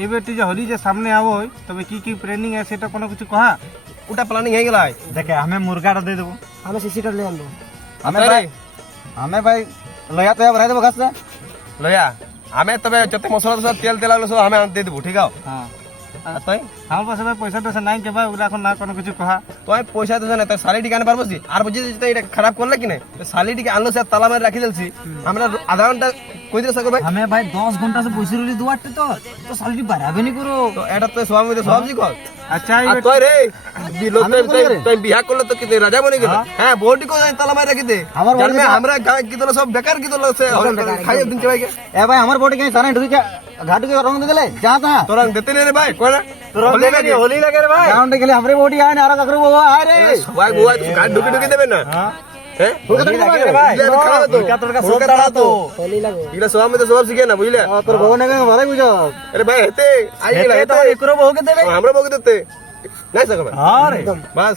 এবারটি যে হোলি যে সামনে আবই তবে কি কি প্ল্যানিং আছে সেটা কোনো কিছু কহা? ওটা প্ল্যানিং হয়ে গেল দেখে আমি মুরগাটা দিয়ে দেবো। আমি সিসিটা লিয়ে আনবো। আমি ভাই লয়া তয়া ভরাই দেবো গাছে। লয়া আমি তবে যত মশলা টসলা তেল তেল লাগলো সব আমি দিয়ে দেবো, ঠিক আছে? হ্যাঁ আর তুই আমার পাশে ভাই পয়সা টয়সা নাই কে ভাই, ওরা এখন না কোনো কিছু কহা। তুই পয়সা দিস না, তুই শালিটিকে আনতে পারবো? আর বুঝি যে এটা খারাপ করলে কি না, শালিটিকে আনলো সে তালা মারে রাখি দিলছি আমরা আধা ঘন্টা কই দিলে সকে ভাই। আমি ভাই 10 ঘন্টা से বসে রইলি দুয়ারতে তো সালটি বাড়াবে নি করো। তো এটা তো সব মধ্যে সবজি কর। আচ্ছা আর তুই রে বিলো তুই বিয়া করলে তো কি রাজা বনে গেল? হ্যাঁ বউটি কো তালা মারে রাখি দে। জানবে আমরা গায় কি দল সব বেকার কি দল সে খাই দিন ভাই। এ ভাই আমার বডি কে সারা ঢুকে ঘাটুকে রং দিয়ে দিলে যা তা তোরা দিতে নে রে ভাই কই না হোলি লাগে হোলি লাগে রে ভাই গ্রাউন্ডে গেলে हमरे বডি আয় না আর কাকরু বাবা আয় রে সবাই বুয়া গায় ঢুকে ঢুকে দেবে না? হ্যাঁ হোলি লাগে রে ভাই তোর কা সব দাঁড়া তো হোলি লাগে। এগুলা সব মধ্যে সব শিখে না বুঝলে? তোর বউ নাকি ভালো বুঝো আরে ভাই হেতে আই গেলা তো হেতে একরো বউকে দেবে আমরা বউকে দিতে নাই সকে ভাই। আরে বাস